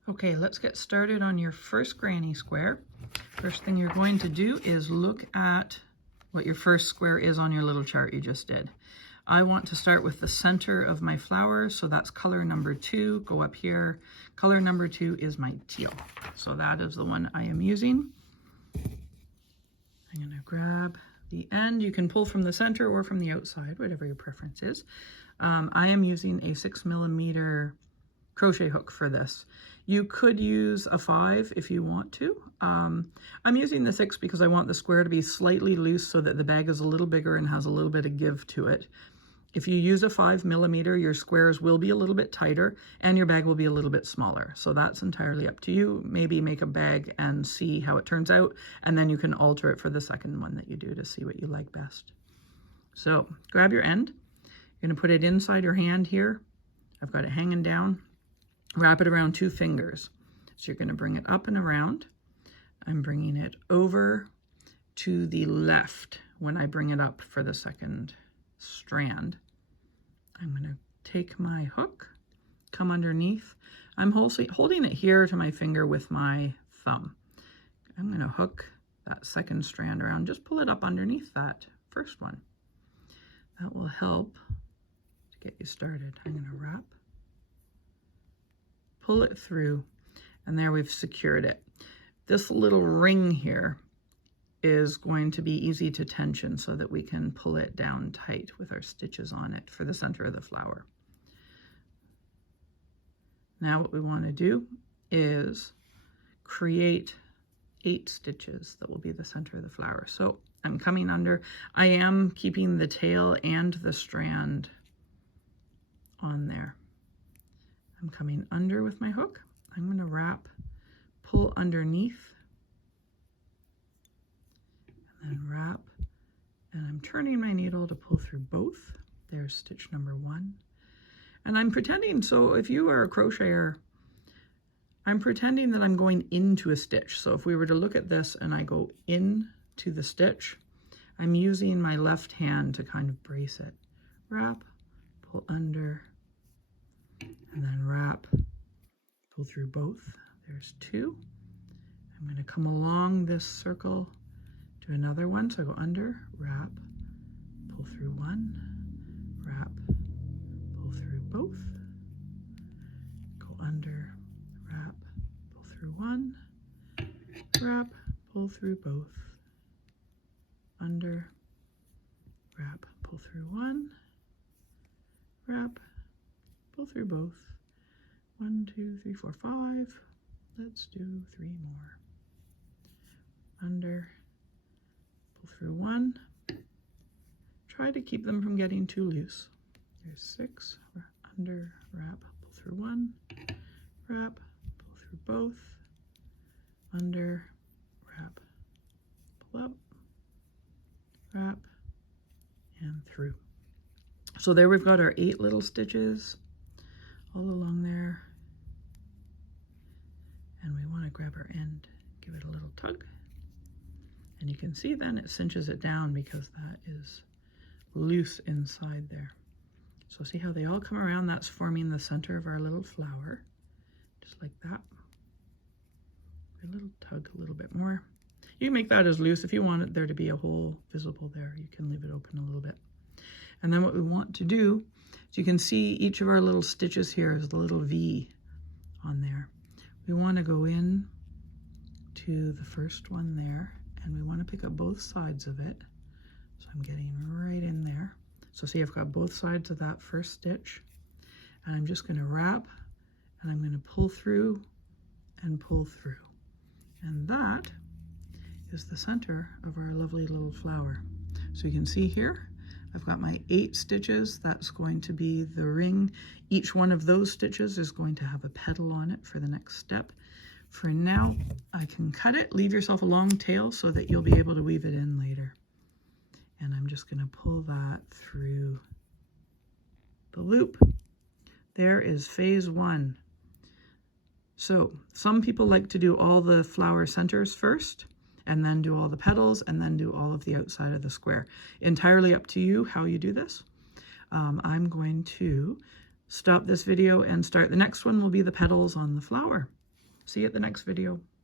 Okay, let's get started on your first granny square. First thing you're going to do is look at what your first square is on your little chart you just did. I want to start with the center of my flower, so that's color number 2. Go up here. Color number 2 is my teal. So that is the one I am using. I'm going to grab the end. You can pull from the center or from the outside, whatever your preference is. I am using a 6mm crochet hook for this. You could use a 5 if you want to. I'm using the 6 because I want the square to be slightly loose so that the bag is a little bigger and has a little bit of give to it. If you use a 5mm, your squares will be a little bit tighter and your bag will be a little bit smaller. So that's entirely up to you. Maybe make a bag and see how it turns out, and then you can alter it for the second one that you do to see what you like best. So grab your end. You're going to put it inside your hand here. I've got it hanging down. Wrap it around 2 fingers. So you're going to bring it up and around. I'm bringing it over to the left when I bring it up for the second strand. I'm going to take my hook, come underneath. I'm holding it here to my finger with my thumb. I'm going to hook that second strand around. Just pull it up underneath that first one. That will help to get you started. I'm going to wrap, pull it through, and there we've secured it. This little ring here is going to be easy to tension so that we can pull it down tight with our stitches on it for the center of the flower. Now what we want to do is create 8 stitches that will be the center of the flower. So I'm coming under. I am keeping the tail and the strand on there. I'm coming under with my hook. I'm going to wrap, pull underneath, and then wrap, and I'm turning my needle to pull through both. There's stitch number 1. And I'm pretending, so if you are a crocheter, I'm pretending that I'm going into a stitch. So if we were to look at this and I go into the stitch, I'm using my left hand to kind of brace it. Wrap, pull under, and then wrap, pull through both. There's 2. I'm going to come along this circle to another one. So I go under, wrap, pull through 1, wrap, pull through both, go under, wrap, pull through 1, wrap, pull through both, under, wrap, pull through 1, wrap, pull through both. 1, 2, 3, 4, 5. Let's do 3 more. Under, pull through 1. Try to keep them from getting too loose. There's 6. Under, wrap, pull through 1, wrap, pull through both, under, wrap, pull up, wrap, and through. So there we've got our 8 little stitches all along there. And we want to grab our end, give it a little tug. And you can see then it cinches it down because that is loose inside there. So see how they all come around? That's forming the center of our little flower, just like that. A little tug, a little bit more. You can make that as loose. If you want it there to be a hole visible there, you can leave it open a little bit. And then what we want to do, so you can see each of our little stitches here is the little V on there. We want to go in to the first one there, and we want to pick up both sides of it. So I'm getting right in there. So see, I've got both sides of that first stitch, and I'm just going to wrap, and I'm going to pull through and pull through. And that is the center of our lovely little flower. So you can see here, I've got my 8 stitches. That's going to be the ring. Each one of those stitches is going to have a petal on it for the next step. For now, I can cut it. Leave yourself a long tail so that you'll be able to weave it in later. And I'm just going to pull that through the loop. There is phase 1. So some people like to do all the flower centers first, and then do all the petals, and then do all of the outside of the square. Entirely up to you how you do this. I'm going to stop this video and start. The next one will be the petals on the flower. See you at the next video.